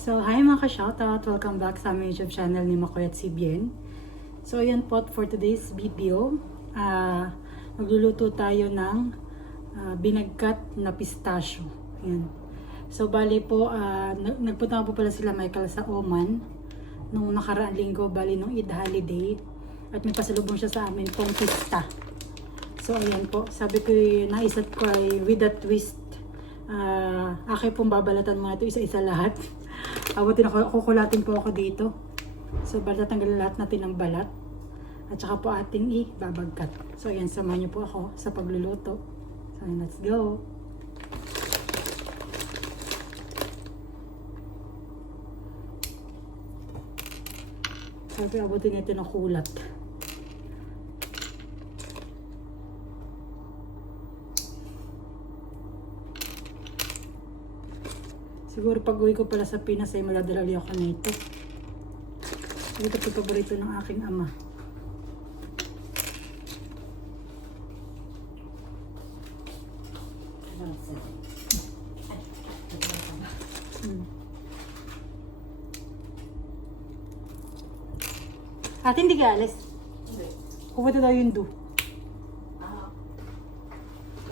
So, hi mga ka-shoutout! Welcome back sa aming YouTube channel ni Makoy at CBN. So, ayan po for today's video. Magluluto tayo ng binagkat na pistachio. Ayan. So, bali po, nagpunta po pala sila Michael sa Oman nung nakaraang linggo, bali nung Eid holiday. At may pasalubong siya sa amin pong pista. So, ayan po. Sabi ko, naisat ko ay with a twist. Aking pong babalatan mga ito isa-isa lahat. Kukulatin po ako dito. So, tatanggalin lahat natin ng balat. At saka po ating ibabagkat. So, ayan, samahan niyo po ako sa pagluluto. So, ayan, let's go! So, abutin natin ng kulat. Siguro pag uwi ko pala sa Pinas ay maladalali ako na ito. Ito po paborito ng aking ama. Ate, hindi ka alis? Hindi. Pupunta daw yung do.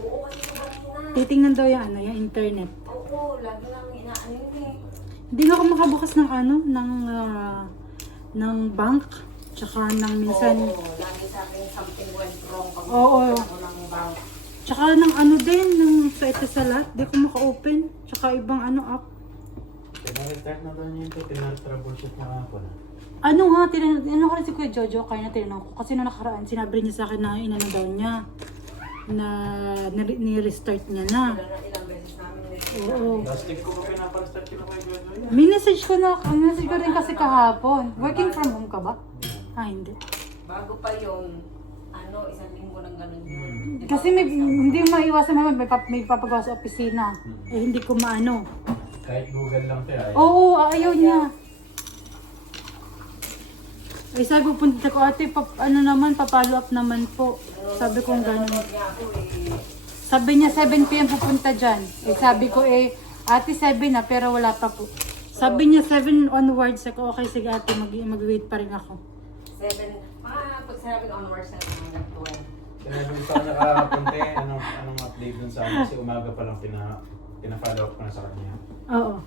Oo, kasi kanina. Titingnan daw yung yung internet. Oo, lagi lang inaano yun eh. Hindi nga ako makabukas ng ng bank. Tsaka ng minsan. Oo, lagi sa akin something went wrong pag Oo. ako ng bank. Tsaka ng din, ng sa Etisalat. Di ko maka-open. Tsaka ibang app. Pinag-start na doon yun ito, pinag-troubleshoot na ako na. Ano nga, tinanong ko rin si Kuya Jojo, kaya na tinanong ko. Kasi nung nakaraan, sinabi niya sa akin na inano daw niya. Na ni-restart niya na. Ilang beses namin Oo. Last week ko pa pinapag-start ko na kayo doon. May message ko rin kasi kahapon. Working from home ka ba? Hindi. Bago pa yun, isang linggo ng ganun yun. Kasi hindi mo maiwasan naman, may papagawa sa opisina. Eh, hindi ko maano. Kahit Google lang tayo. Oo, ayaw niya. Ay, sabi ko, punta ko, ate, papalo up naman po. Sabi ko gano'n. Sabi niya, 7 PM pupunta dyan. Eh, sabi ko, ate, 7 na, pero wala pa po. Sabi niya, 7 onwards. Ako, okay, sige ate, mag-wait pa rin ako. 7, pag sinabing onwards na hanggang 12. Sinabi ko sa nakapunti, anong update dun sa amin. Kasi umaga pa lang pina-follow up ko na sa kanya. Oo.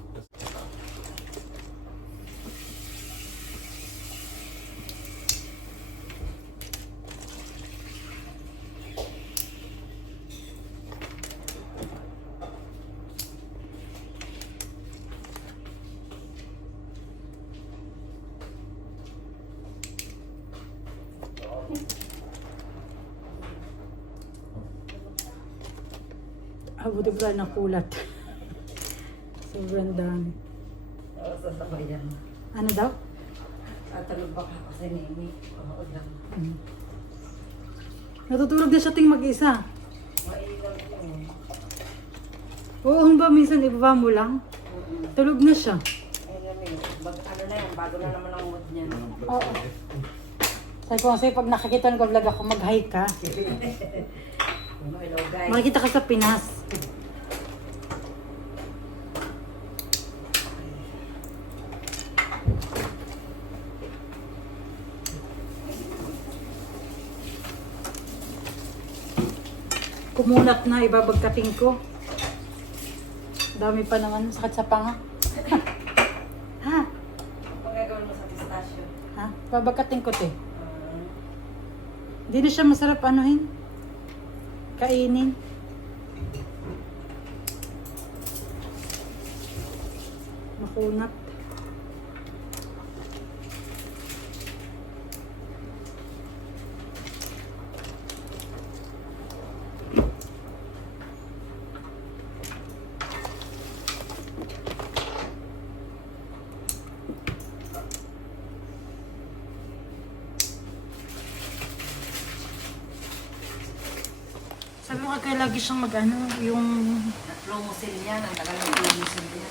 Buti pala ng kulat. Sobrang dami. Oo, sasabay yan. Ano daw? Tatalog baka kasi nini. Oo lang. Natutulog na siya ting mag-isa. Mailang yun. Oo, ba minsan ibaba mo lang? Tulog na siya. Ayun na yan, bago na naman ang mood niya. Oo. Sabi ko kasi pag nakikita ng vlog ako, mag-hi ka. Hello guys. Makikita ka sa Pinas. Kumulat na, ibabagkating ko. Dami pa naman, sakit sa panga. Ha? Ang gagawin mo sa pistachio? Ha? Babagkating ko, te. Hindi na siya masarap anuhin. Kainin. Makunat. Sabi mo kaya lagi siyang yung Nag-flomosil yan, ang tagal ng flomosil yan.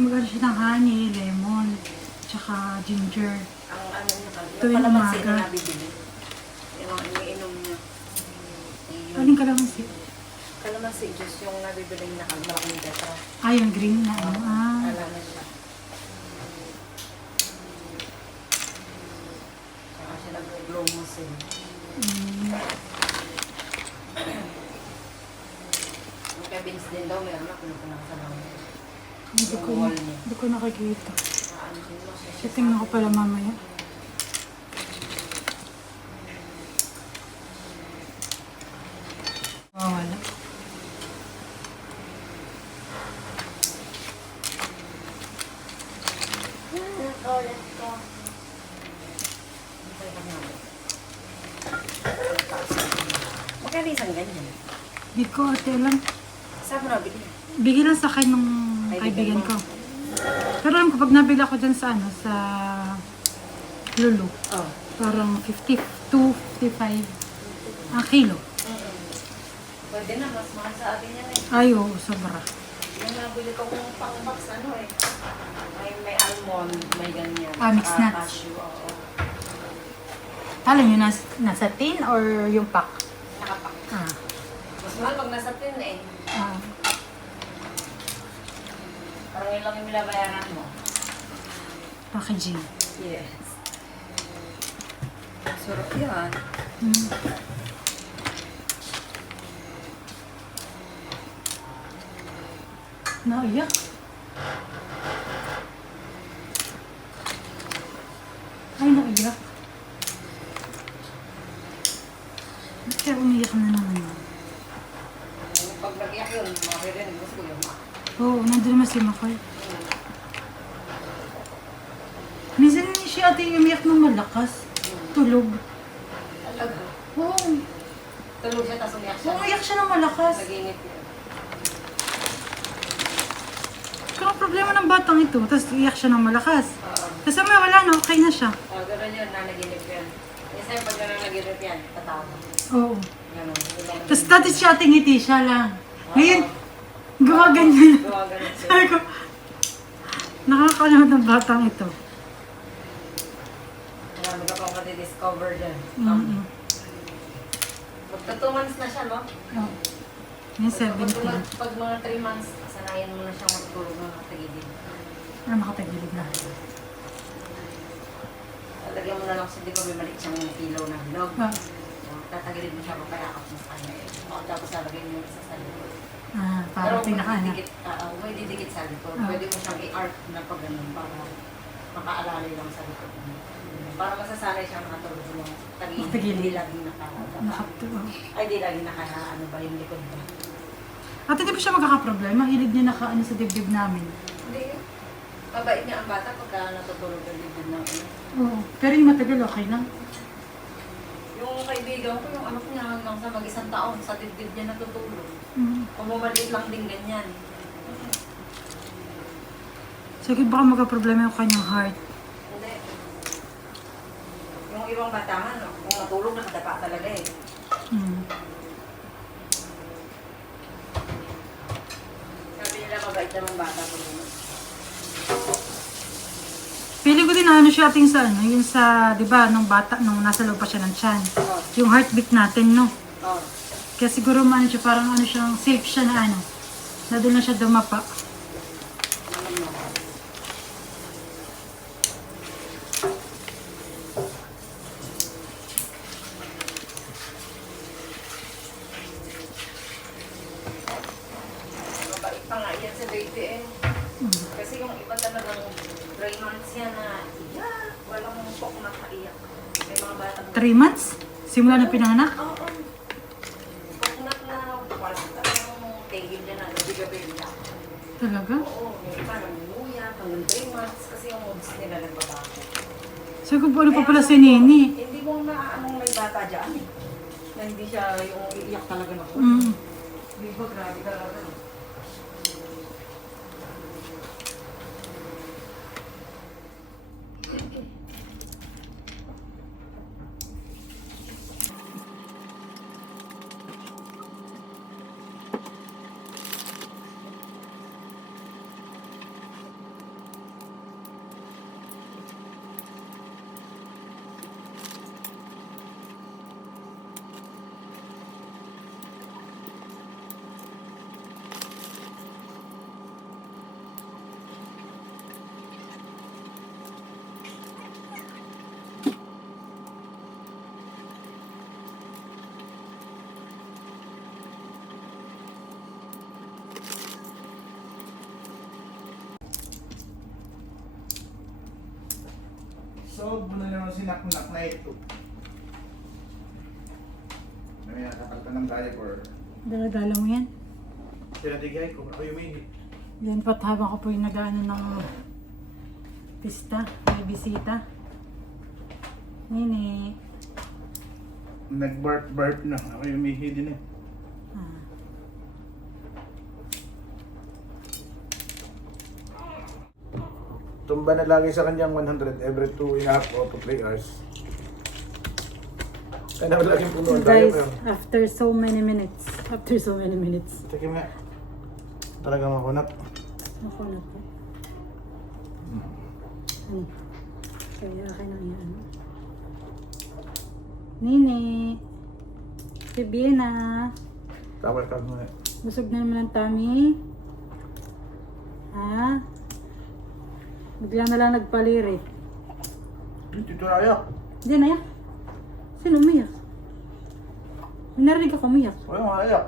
magano siya ng honey, lemon, tsaka ginger. Ang niya, Tuwing kalamansi umaga. na nabibili. Yung iniinom niya. Aling kalamansi? Kalamansi juice yung nabibili na malaking tetra. Yung green na ano. Alam na siya. din daw, may anak, pinupunan sa lang. Hindi ko nakikita. Ano din mo siya. So, tingnan ko pala mamaya. Wala. Ulit ko. Magkano isang ganyan? Hindi ko, ate lang. Saan mo nabili? Bigyan lang sa akin nung kaibigan ko. Pero alam ko, pag nabila ko dyan sa sa Lulu, Oh. parang 52, 55 ang kilo. Pwede na, mas mahal sa atin yan eh. Ay, oo, sobra. Yung nabili ko kung pang-box, ano eh. May almond, may ganyan. Ah, mixed Saka nuts. cashew, oo. Alam nyo, nasa tin or yung pack? Nakapak. Ah, Mas mahal pag nasa tin eh. ah, Parang yun lang yung binabayaran mo. packaging. Yes. Sarap yan. Hmm. Naiyak. Ay, naiyak. Ba't kaya umiyak na naman yun? Pag nag-iyak yun, makakirinig mo ko yun. Oo, nandun naman si Makoy. Minsan hindi siya ate umiyak ng malakas. Tulog. Talaga. Oo, Tulog siya, tapos umiyak siya. umiyak siya ng malakas. Naginip yun. Kaya ang problema ng batang ito, tapos iyak siya ng malakas. Oo. Tapos may wala na, okay na siya. Ganun yun, nanaginip yan. Minsan pag nanaginip yan, tatawa. Oo. Ganun. Yun lang. Tapos dati siya tingiti siya lang. Ngayon, gumaganyan na. Gawa ganun siya. Sabi ko, nakakalimot ng batang ito. Marami ka pang mati-discover dyan. Mm-hmm. Magka 2 months na siya, no? Oh. Yung 17. Pag mga 3 months, sanayan mo na siyang matulog ng nakatagilid. Ano makatagilid na? Lagyan mo na lang sa di ko bumalik siyang pilaw na hinog. Ah, Tatagilid mo siya, papayakap mo sa kanya. Tapos lalagay mo yung isa sa likod. parang pinaka na. May didikit sa likod. Ah. Pwede mo siyang i-art na pag ganun para makaalalay lang sa likod. Para masasanay siya makatulog mo. Makatagilid. Hindi laging Nakapto. Ay, di laging ano ba yung likod ba? At hindi pa siya magkakaproblema. Hilig niya nakaano sa dibdib namin. Hindi. Mabait niya ang bata pagka natutulog ang libid ng ina. Oo. Pero yung matagal, okay lang. Yung kaibigan ko, yung anak niya hanggang sa mag-1 taon, sa dibdib niya natutulog. Mm. Kung maliit lang din ganyan. Sige, baka magkaproblema yung kanyang heart. Hindi. Yung ibang bata nga, no? Kung matulog, nakadapa talaga eh. Mm. Sabi nila mabait naman bata ko yun. Feeling ko din na ano siya ating sa ano, yung sa, di ba, nung bata, nung nasa loob pa siya ng tiyan. Oh. Yung heartbeat natin, no? Oh. Kaya siguro man siya, parang ano siyang safe siya na ano, na doon na siya dumapa. Naman mo. Mabait pa nga yan sa baby eh. Mm. Kasi yung iba talagang 3 months yan na iyak. Walang pok na kaiyak. May mga bata 3 months? Simula na pinanganak? Oo. Poknat na walang talagang tingin niya na gabi-gabi iyak. Talaga? Oo, may iba nangunguya hanggang 3 months kasi yung moves nila nagbabago. Sabi ko, ano pa pala si Nini? Hindi mo maaanong may bata dyan eh. Na hindi siya yung iiyak talaga na po. Mm. Di ba, grabe talaga. So, mo na naman sinaknak na ito. May nakakalitan ng diaper. Dala-dala mo yan. Pinatigay ko, ako yung may Yan pat habang ko po yung nag-ano ng pista, may bisita. Nini. nag-burp na. Ako yung may din eh. Ah. Tumba na lagi sa kanyang 100 every 2.5 or 3 hours. Kaya naman laging puno So ang guys, diaper. after so many minutes. Sige nga. Talaga makunat. Ako na po. Ano? Kaya akin ang yan. Nini. Si Biena. Tawal ka muna. Busog na naman ang tummy. Ha? Bigla na lang nagpalirit. Dito na ayak. Hindi na yan. Sino umiyak? May narinig ako umiyak. Wala nga ayak.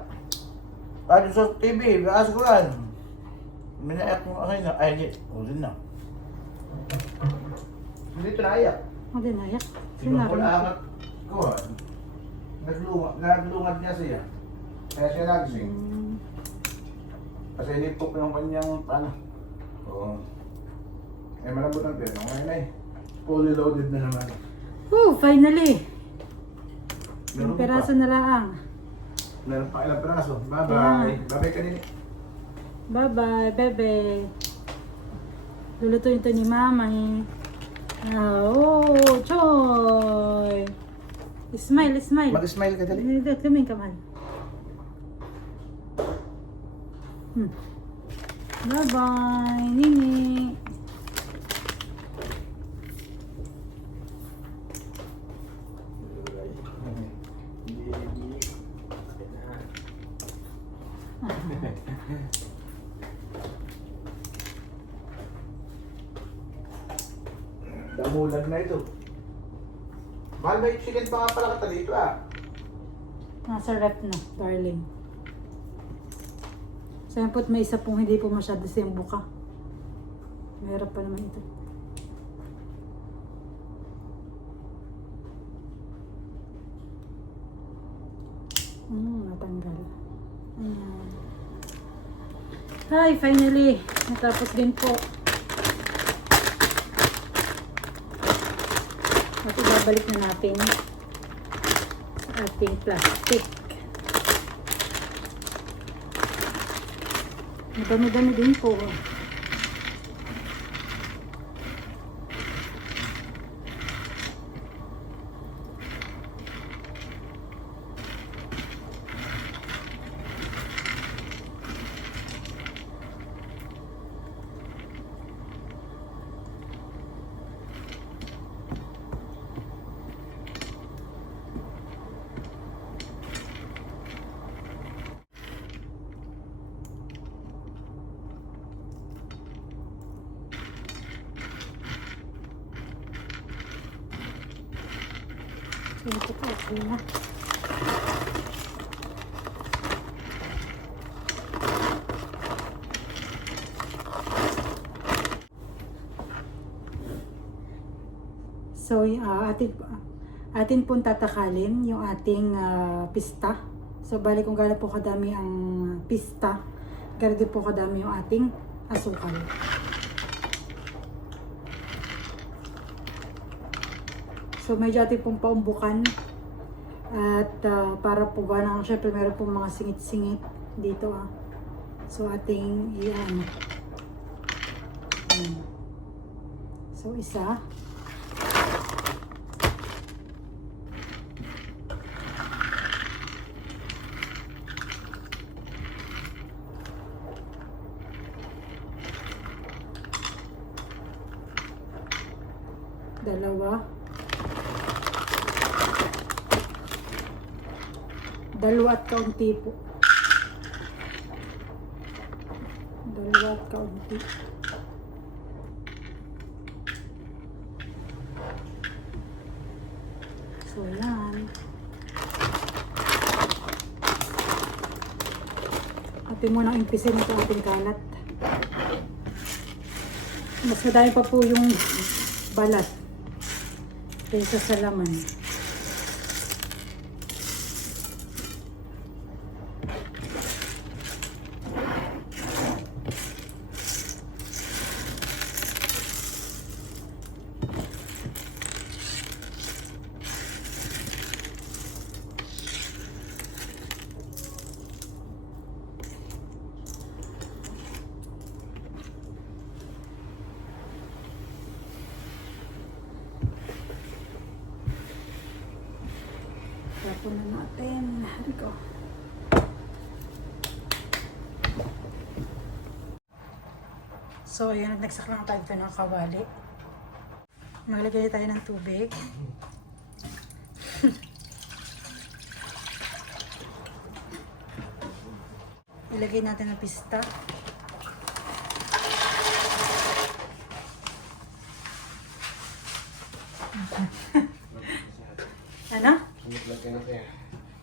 Ano sa TV, baas ko lang. May naiyak mo akin na. Ay, hindi. O, din na. Dito na ayak. Hindi na iyak. Sino Sino ko narinig ko? angat ko. Naglungad niya siya. Kaya siya nagising. Kasi nipok yung kanyang paano. Oo. Eh, malambot ang pera. Okay na eh. Fully loaded na naman. Oh, finally! Meron Ang peraso na lang. Meron pa ilang peraso. Bye-bye. Yeah. Bye-bye kanina. Bye-bye, bebe. Lulutuin ito ni Mama eh. Oh, Choy! Smile, smile. Mag-smile ka dali. Tumingin ka man. Bye-bye, Nini. Damulag na ito. Mahal, may chicken pa nga pala ka dito ah. Nasa rep na, darling. Siyempre, may isa pong hindi po masyado siyang buka. Mahirap pa naman ito. Natanggal. Ayan. Hi, finally! Natapos din po. At ibabalik na natin sa ating plastic. Madami-dami din po. So, ito po, okay na. So, atin pong tatakalin yung ating pista. So, bali kung gaano po kadami ang pista, gaano din po kadami yung ating asukal. So, medyo atin pong paumbukan. At para po ba syempre meron pong mga singit-singit dito ah. So, ating iyan. So, isa. Dalawa. Dalawa at kaunti po. Dalawa at kaunti. So, yan. Atin muna impisin ito ating kalat. Mas madami pa po yung balat. kaysa sa laman. Tapon na natin. Here go. So, ayan. Nagsak lang tayo ito ng kawali. Maglagay tayo ng tubig. Ilagay natin ang pista. Ano?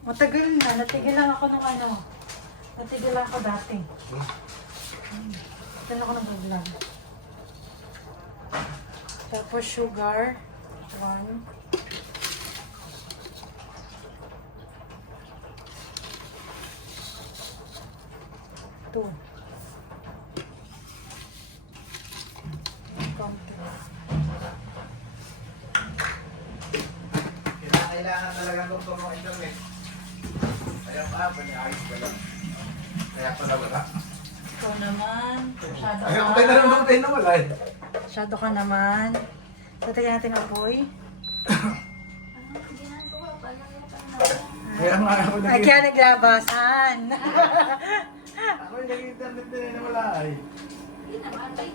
Matagal na. Natigil lang ako nung ano. Natigil lang ako dati. Natigil ako ng vlog. Tapos sugar. 1. Two. Konti. Kailangan talaga doktor ng internet. Kaya pa, paniayos ka lang. Kaya pa nawala. Ikaw naman. Masyado Ay, ka. okay na naman tayo nawala eh. Masyado ka naman. Tatagyan natin ang apoy. Kaya nga ako Ay, kaya naglabasan. Ako yung nag-internet din na nawala eh.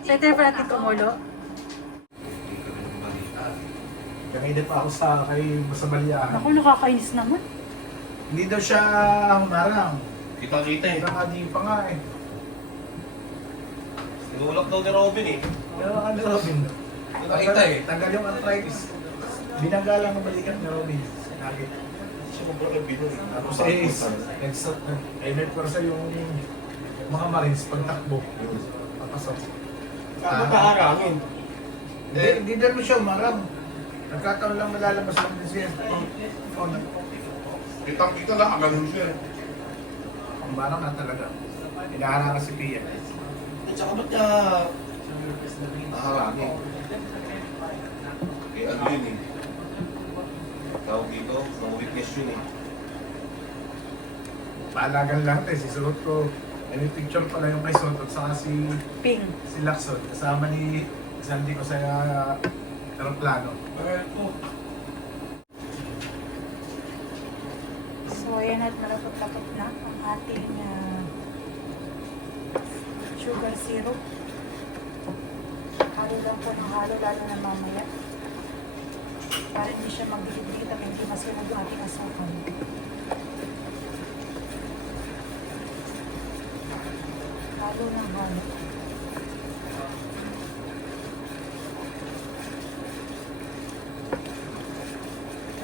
Pwede na pa natin kumulo. Kanina pa ako sa Baliahan. Ako, nakakainis naman. Hindi daw siya humarang. Kita-kita eh. Nakadi pa nga eh. Tinulak daw ni Robin eh. Pero ano Robin? Kita-kita eh. Tagal yung arthritis. Binanggalang ng balikat ni Robin. Sinagit. Siya magpapag binuhin. Tapos nag-network sa yung mga marines pagtakbo. Papasok. Nakakaarangin. Hindi naman siya umarang. Nagkataon lang malalabas lang din siya. Kitang-kita na, ganun siya. Umarang na talaga. Inaharang si Pia. At saka ba't niya naharangin? Eh ano yun eh. Tawag dito, na-witness yun eh. Paalagan lang tayo. Si Sulot ko. May picture pala yung kay Sulot at saka si Ping. Lacson. Kasama ni Sandy ko sa aeroplano. So, ayan at malapot-lapot na ang ating sugar syrup. Halo lang po ng halo, lalo na mamaya. Para hindi siya magdikit-dikit at hindi masunog ang ating asukal. Halo ng halo.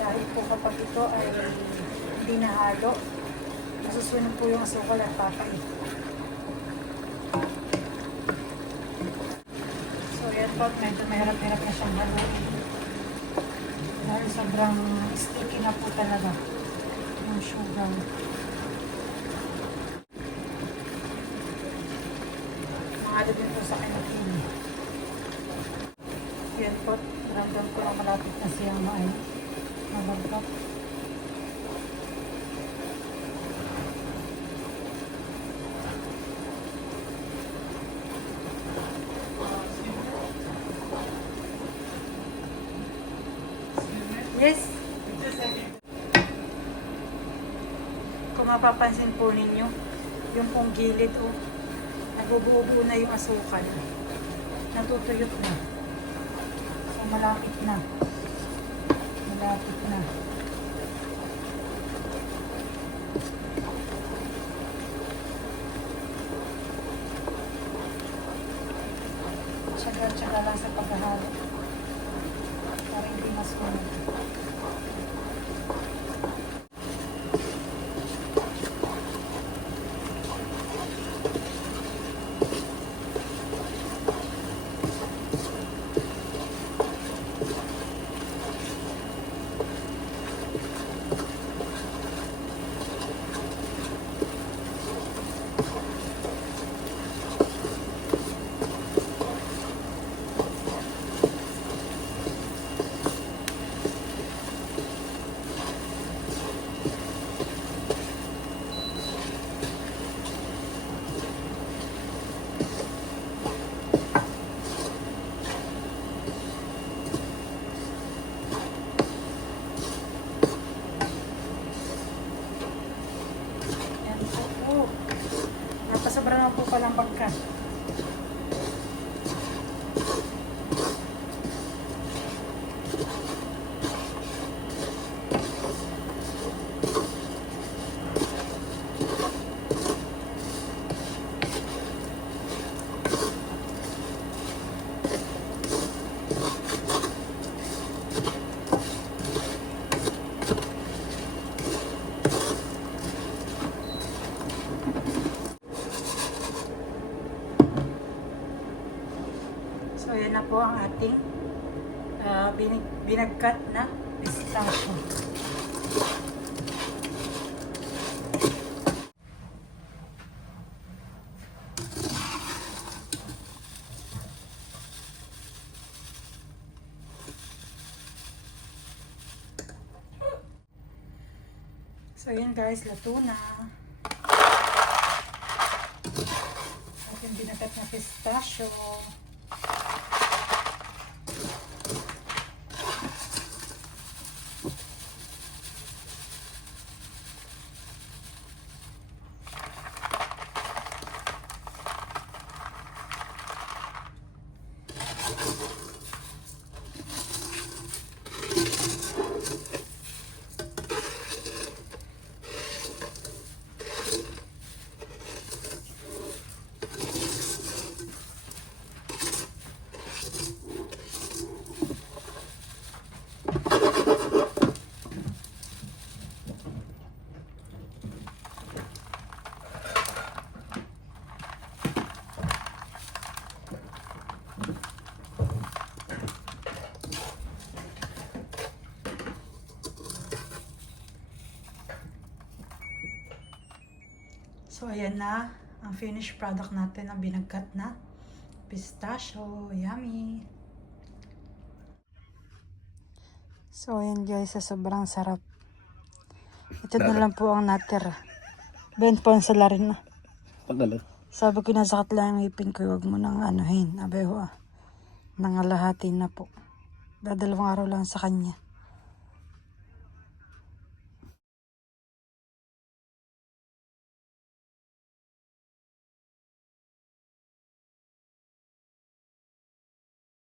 Dahil po kapag ito ay hindi nahalo, masusunog po yung asukal at papay. So yan po, medyo mahirap-hirap na siyang haluin. Dahil sobrang sticky na po talaga yung sugar. Mahalo din po sa kinakini. Yan po, ramdam ko na malapit na siyang mabagkap. Yes. Kung mapapansin po ninyo, yung pong gilid nabubuo na yung asukal. Natutuyot na. So malapit na. Malapit na. Tsaga-tsaga lang sa paghahalo. Para hindi masunog. So, yan na po ang ating binagkat na pistachio. So, yan guys, luto na. Ating binagkat na pistachio. So, ayan na ang finished product natin, ang binagkat na pistachio. Yummy! So, ayan guys, sa sobrang sarap. Ito na lang po ang natira. Ben po ang salarin na. Sabi ko, nasakit lang ang ipin ko. Huwag mo nang anuhin. Abay ho ah. Nangalahatin na po. Dadalawang araw lang sa kanya.